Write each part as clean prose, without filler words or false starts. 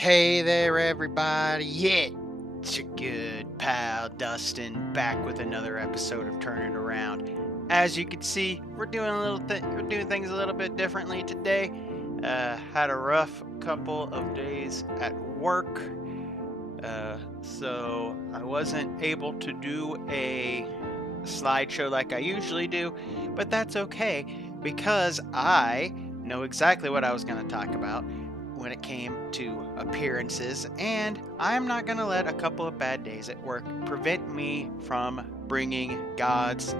Hey there, everybody. It's your good pal Dustin back with another episode of Turn It Around. As you can see, we're doing things a little bit differently today. Had a rough couple of days at work, so I wasn't able to do a slideshow like I usually do, but that's okay because I know exactly what I was going to talk about when it came to appearances, and I'm not going to let a couple of bad days at work prevent me from bringing God's,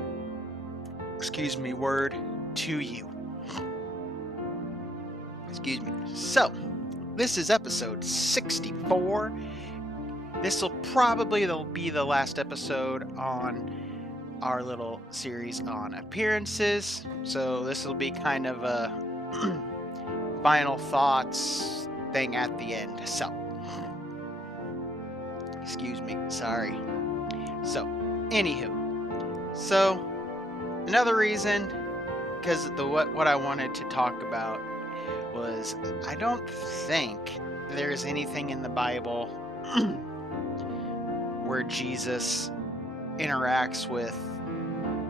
word to you. Excuse me. So, this is episode 64. This will probably be the last episode on our little series on appearances. So this will be kind of a final thoughts thing at the end. So, excuse me, sorry. So, anywho, so another reason, because what I wanted to talk about was I don't think there's anything in the Bible where Jesus interacts with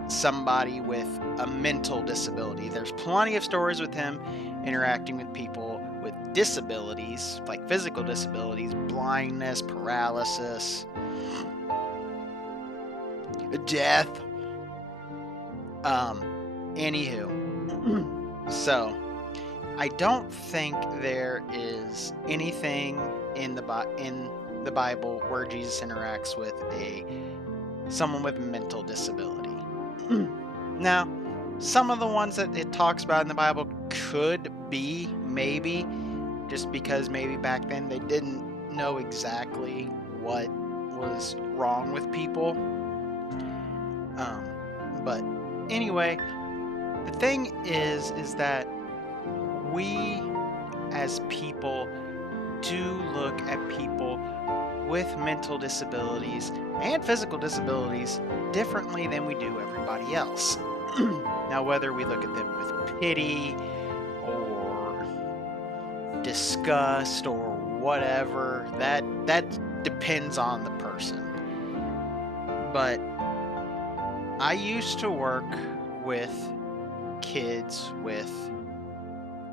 somebody with a mental disability. There's plenty of stories with him interacting with people with disabilities, like physical disabilities, blindness, paralysis, death. Anywho, so I don't think there is anything in the Bible where Jesus interacts with someone with a mental disability. Now, some of the ones that it talks about in the Bible could be maybe just because maybe back then they didn't know exactly what was wrong with people. But anyway, the thing is that we as people do look at people with mental disabilities and physical disabilities differently than we do everybody else. Now, whether we look at them with pity or disgust or whatever, that depends on the person. But I used to work with kids with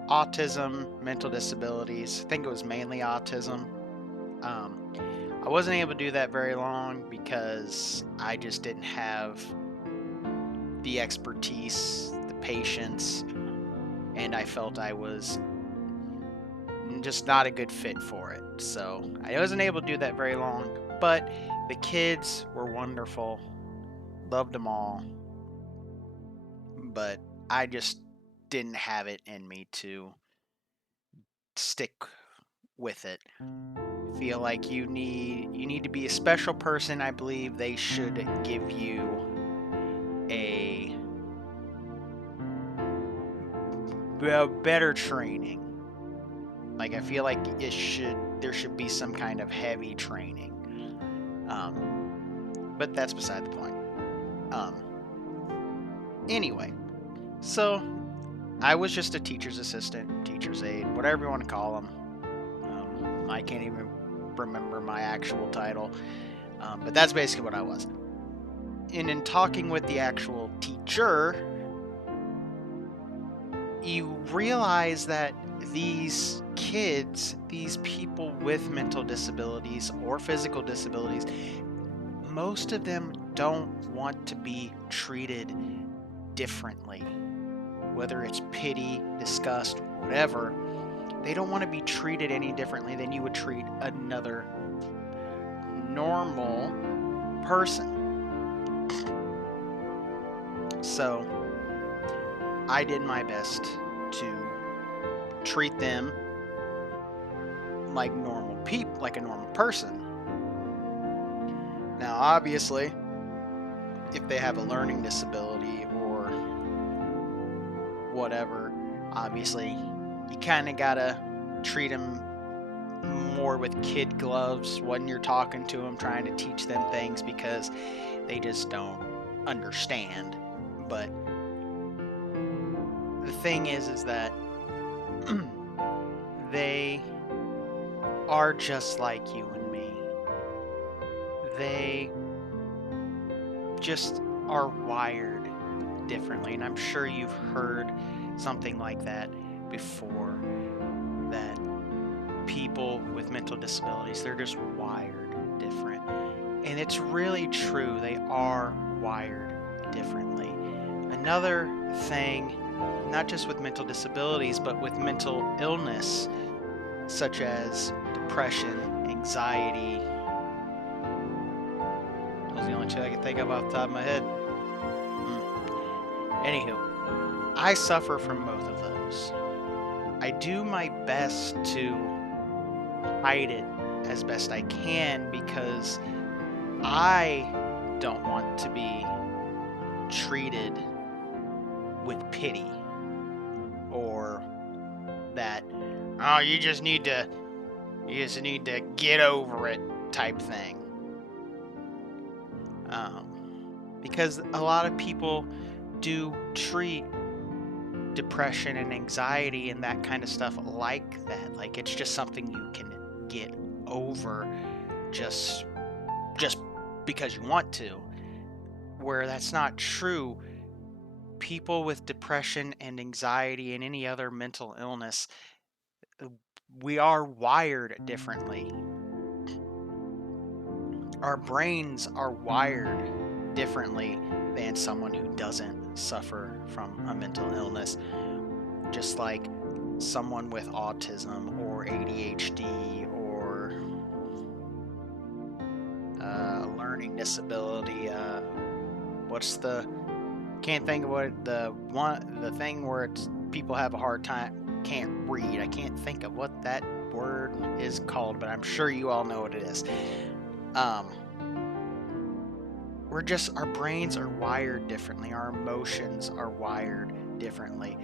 autism, mental disabilities. I think it was mainly autism. I wasn't able to do that very long because I just didn't have the expertise, the patience, and I felt I was just not a good fit for it. So I wasn't able to do that very long, but the kids were wonderful. Loved them all. But I just didn't have it in me to stick with it. Feel like you need to be a special person. I believe they should give you a better training. Like, I feel like there should be some kind of heavy training. But that's beside the point. Anyway, so I was just a teacher's assistant, teacher's aide, whatever you want to call them. I can't even remember my actual title, but that's basically what I was. And in talking with the actual teacher, you realize that these kids, these people with mental disabilities or physical disabilities, most of them don't want to be treated differently. Whether it's pity, disgust, whatever, they don't want to be treated any differently than you would treat another normal person. So I did my best to treat them like normal people, like a normal person. Now, obviously, if they have a learning disability or whatever, obviously, you kind of gotta treat them more with kid gloves when you're talking to them, trying to teach them things because they just don't understand. But the thing is that they are just like you and me. They just are wired differently. And I'm sure you've heard something like that before, that people with mental disabilities, they're just wired different. And it's really true. They are wired differently. Another thing, not just with mental disabilities, but with mental illness, such as depression, anxiety. Those are the only two I can think of off the top of my head. Anywho, I suffer from both of those. I do my best to hide it as best I can because I don't want to be treated with pity, or that, oh, you just need to get over it type thing. Because a lot of people do treat depression and anxiety and that kind of stuff like that. Like it's just something you can get over just because you want to. Where that's not true. People with depression and anxiety and any other mental illness, we are wired differently. Our brains are wired differently than someone who doesn't suffer from a mental illness. Just like someone with autism or ADHD or learning disability. Can't think of what the thing where it's people have a hard time, can't read. I can't think of what that word is called, but I'm sure you all know what it is. Our brains are wired differently. Our emotions are wired differently.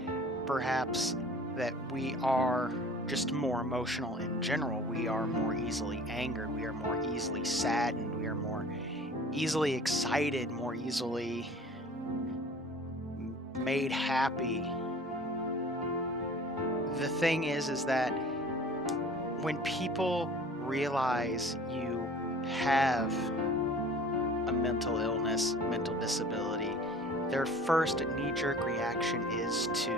Perhaps that we are just more emotional in general. We are more easily angered. We are more easily saddened. We are more easily excited, more easily made happy. The thing is that when people realize you have a mental illness, mental disability, their first knee-jerk reaction is to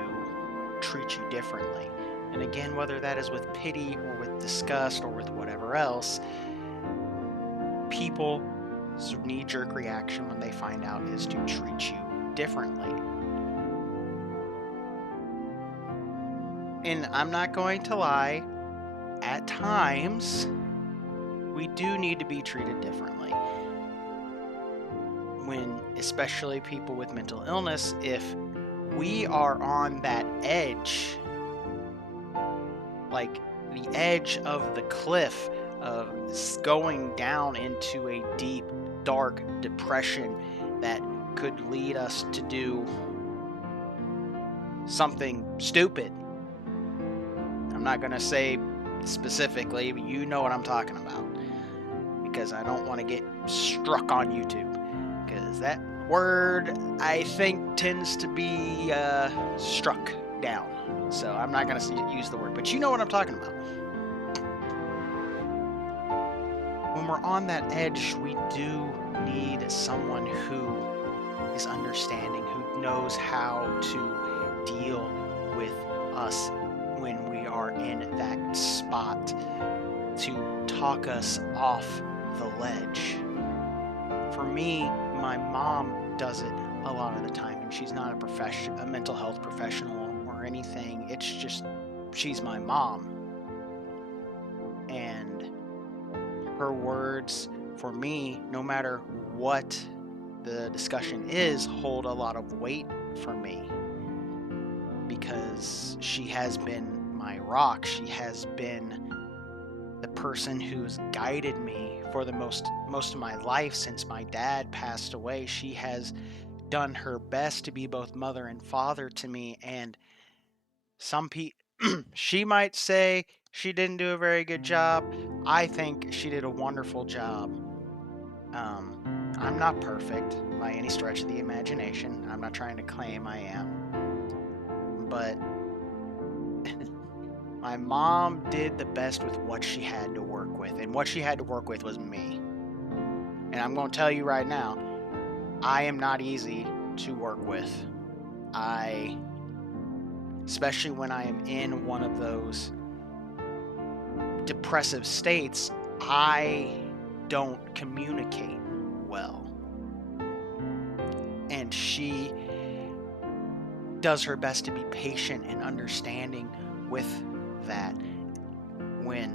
treat you differently. And again, whether that is with pity or with disgust or with whatever else, people's knee-jerk reaction when they find out is to treat you differently. And I'm not going to lie, at times, we do need to be treated differently. When, especially people with mental illness, if we are on that edge, like the edge of the cliff of going down into a deep, dark depression that could lead us to do something stupid. I'm not going to say specifically, but you know what I'm talking about, because I don't want to get struck on YouTube, because that word, I think, tends to be struck down. So I'm not going to use the word, but you know what I'm talking about. When we're on that edge, we do need someone who is understanding, who knows how to deal with us when we are in that spot, to talk us off the ledge. For me, my mom does it a lot of the time, and she's not a mental health professional or anything. It's just, she's my mom. And her words, for me, no matter what the discussion is, hold a lot of weight for me, because she has been my rock. She has been the person who's guided me for the most of my life since my dad passed away. She has done her best to be both mother and father to me, and some people she might say she didn't do a very good job. I think she did a wonderful job. I'm not perfect by any stretch of the imagination. I'm not trying to claim I am. But My mom did the best with what she had to work with, and what she had to work with was me. And I'm going to tell you right now, I am not easy to work with. Especially when I am in one of those depressive states, I don't communicate well. And she does her best to be patient and understanding with that. When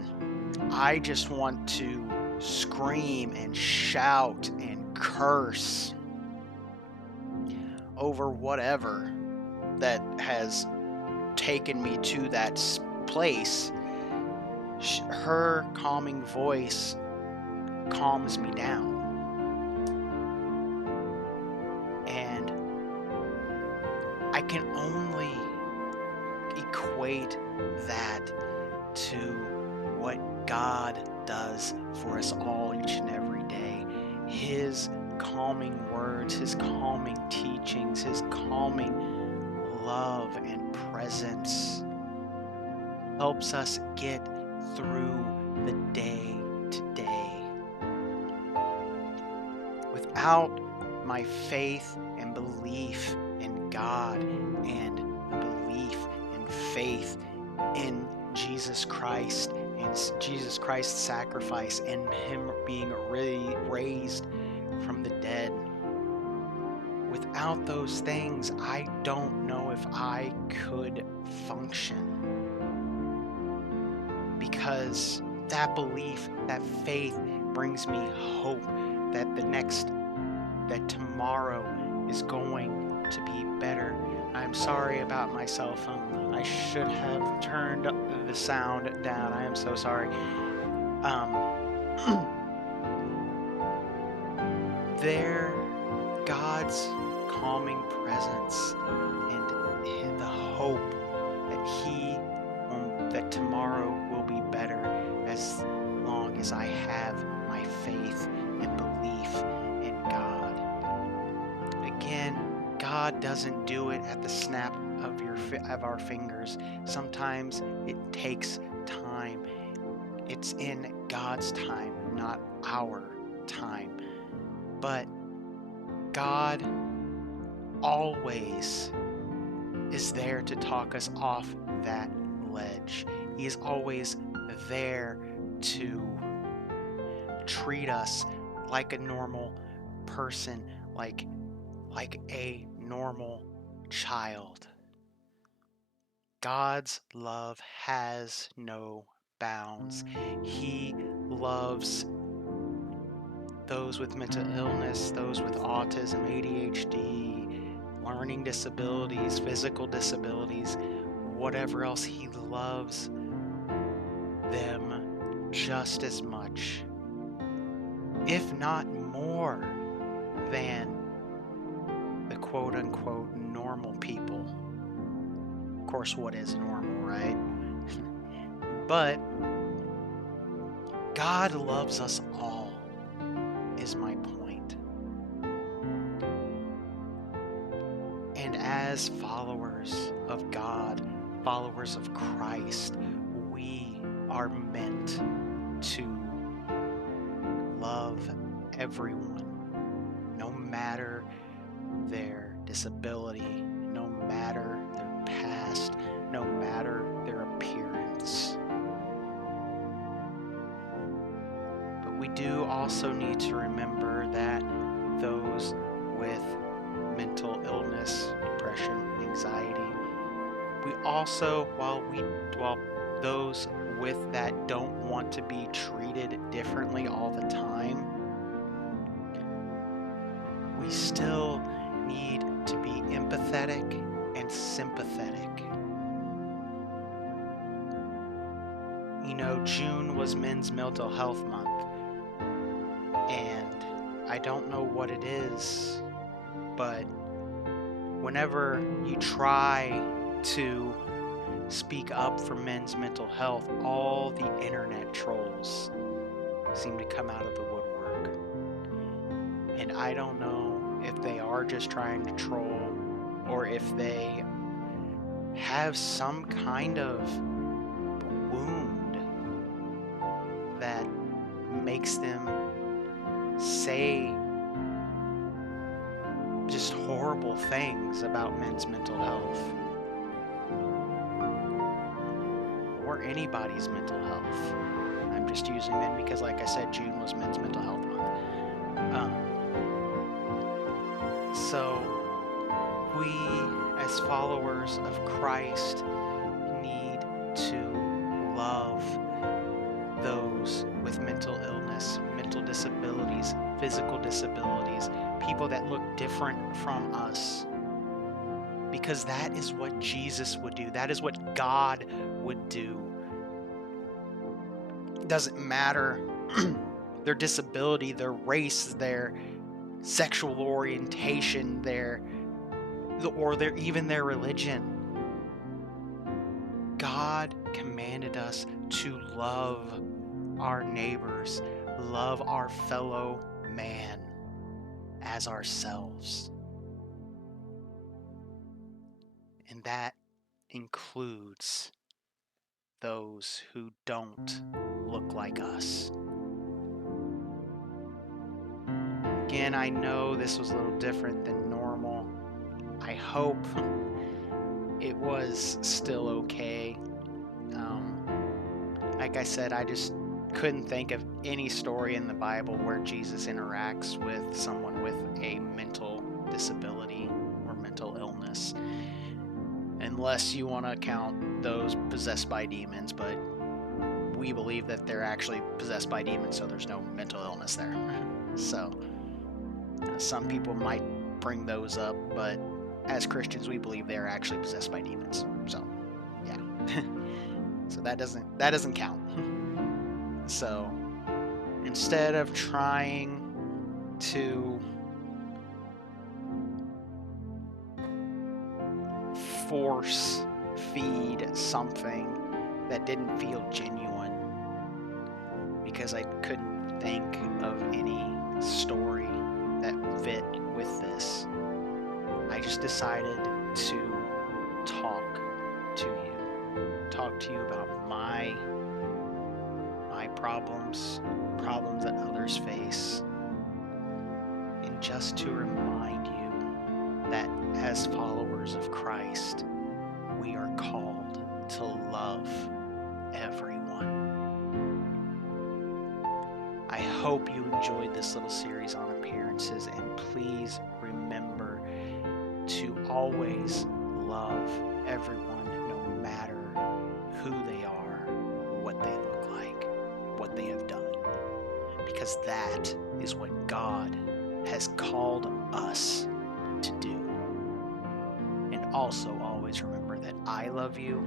I just want to scream and shout and curse over whatever that has taken me to that place, her calming voice calms me down. And I can only equate that to what God does for us all each and every day. His calming words, His calming teachings, His calming love and presence helps us get through the day to day. Without my faith and belief in God and belief and faith in Jesus Christ and Jesus Christ's sacrifice and Him being raised from the dead, without those things, I don't know if I could function. Because that belief, that faith brings me hope that tomorrow is going to be better. I'm sorry about my cell phone. I should have turned the sound down. I am so sorry. God's calming presence and the hope that tomorrow will be better as long as I have my faith and belief in God. Again, God doesn't do it at the snap of our fingers. Sometimes it takes time. It's in God's time, not our time. But God always is there to talk us off that ledge. He is always there to treat us like a normal person, like a normal child. God's love has no bounds. He loves those with mental illness, those with autism, ADHD, learning disabilities, physical disabilities, whatever else. He loves them just as much, if not more, than the quote-unquote normal people. Of course, what is normal, right? But God loves us all, is my point. And as followers of God, followers of Christ, we are meant to love everyone, no matter their disability, no matter their past, no matter their appearance. But we do also need to remember that those with mental illness, depression, anxiety, we also, while those with that don't want to be treated differently all the time, we still need to be empathetic and sympathetic. You know, June was Men's Mental Health Month, and I don't know what it is, but whenever you try to speak up for men's mental health, all the internet trolls seem to come out of the woodwork. And I don't know if they are just trying to troll or if they have some kind of wound that makes them say just horrible things about men's mental health or anybody's mental health. I'm just using men because, like I said, June was Men's Mental Health Month. So we, as followers of Christ, need to love those with mental illness, mental disabilities, physical disabilities, people that look different from us. Because that is what Jesus would do. That is what God would do. It doesn't matter their disability, their race, their sexual orientation, even their religion. God commanded us to love our neighbors, love our fellow man as ourselves. And that includes those who don't look like us. Again, I know this was a little different than normal. I hope it was still okay. Like I said, I just couldn't think of any story in the Bible where Jesus interacts with someone with a mental disability or mental illness. Unless you want to count those possessed by demons, but we believe that they're actually possessed by demons, so there's no mental illness there. So some people might bring those up, but as Christians, we believe they're actually possessed by demons. So, yeah. So that doesn't count. So instead of trying to force feed something that didn't feel genuine, because I couldn't think of any story that fit with this, I just decided to talk to you about my problems that others face, and just to remind you that as followers of Christ, we are called to love everyone. I hope you enjoyed this little series on appearances, and please remember to always love everyone, no matter who they are, what they look like, what they have done. Because that is what God has called us to do. And also always remember that I love you,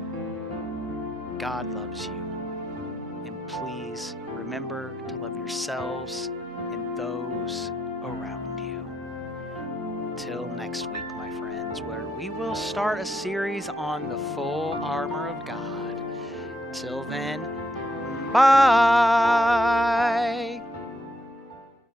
God loves you, and please remember to love yourselves and those around you. Till next week, my friends, where we will start a series on the full armor of God. Till then, bye!